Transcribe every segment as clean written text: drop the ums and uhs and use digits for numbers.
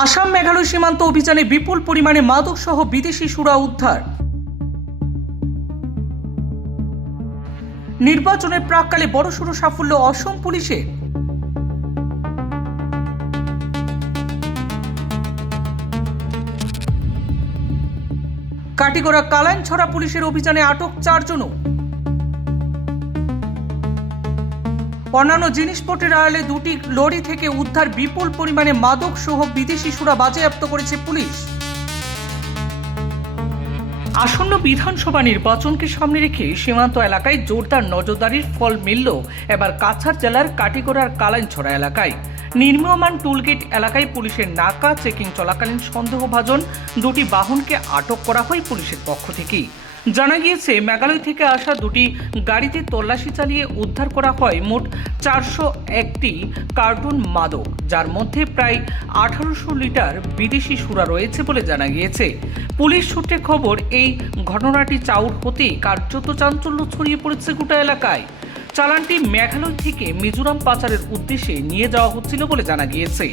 আসাম মেঘালয় সীমান্ত অভিযানে বিপুল পরিমাণে মাদক সহ বিদেশি সুরা উদ্ধার। নির্বাচনের প্রাককালে বড়সড় সাফল্য অসম পুলিশের। কাটিগড়া কালাইনছড়া পুলিশের অভিযানে আটক 4 জন। অন্যান্য জিনিসপত্রের আড়ালে 2টি লরি থেকে উদ্ধার বিপুল পরিমাণে মাদক সহ বিদেশি সুরা বাজেয়াপ্ত করেছে পুলিশ। আসন্ন বিধানসভা নির্বাচনকে সামনে রেখে সীমান্ত এলাকায় জোরদার নজরদারির ফল মিলল এবার কাছাড় জেলার কাটিগড়ার কালাইনছড়া এলাকায়। নির্মীয়মান টুলগেট এলাকায় পুলিশের নাকা চেকিং চলাকালীন সন্দেহভাজন 2টি বাহনকে আটক করা হয় পুলিশের পক্ষ থেকেই। জানা গিয়েছে, মেঘালয় থেকে আসা 2টি গাড়িতে তল্লাশি চালিয়ে উদ্ধার করা হয় মোট 401টি কার্টুন মাদক, যার মধ্যে প্রায় 1800 লিটার বিদেশি সুরা রয়েছে বলে জানা গিয়েছে। পুলিশ সূত্রে খবর, এই ঘটনাটি চাউর হতেই কার্যত চাঞ্চল্য ছড়িয়ে পড়েছে গোটা এলাকায়। চালানটি মেঘালয় থেকে মিজোরাম পাচারের উদ্দেশ্যে নিয়ে যাওয়া হচ্ছিল বলে জানা গিয়েছে।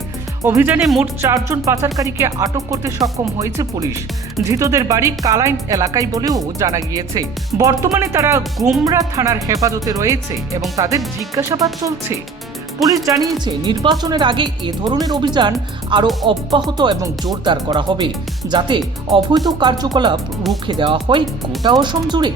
অভিযানে মোট 4 জন পাচারকারীকে আটক করতে সক্ষম হয়েছে পুলিশ। ধৃতদের বাড়ি কালাইন এলাকায় বলেও জানা গিয়েছে। বর্তমানে তারা গুমরা থানার হেফাজতে রয়েছে এবং তাদের জিজ্ঞাসাবাদ চলছে। পুলিশ জানিয়েছে, নির্বাচনের আগে এ ধরনের অভিযান আরও অব্যাহত এবং জোরদার করা হবে, যাতে অবৈধ কার্যকলাপ রুখে দেওয়া হয় গোটা অসম জুড়ে।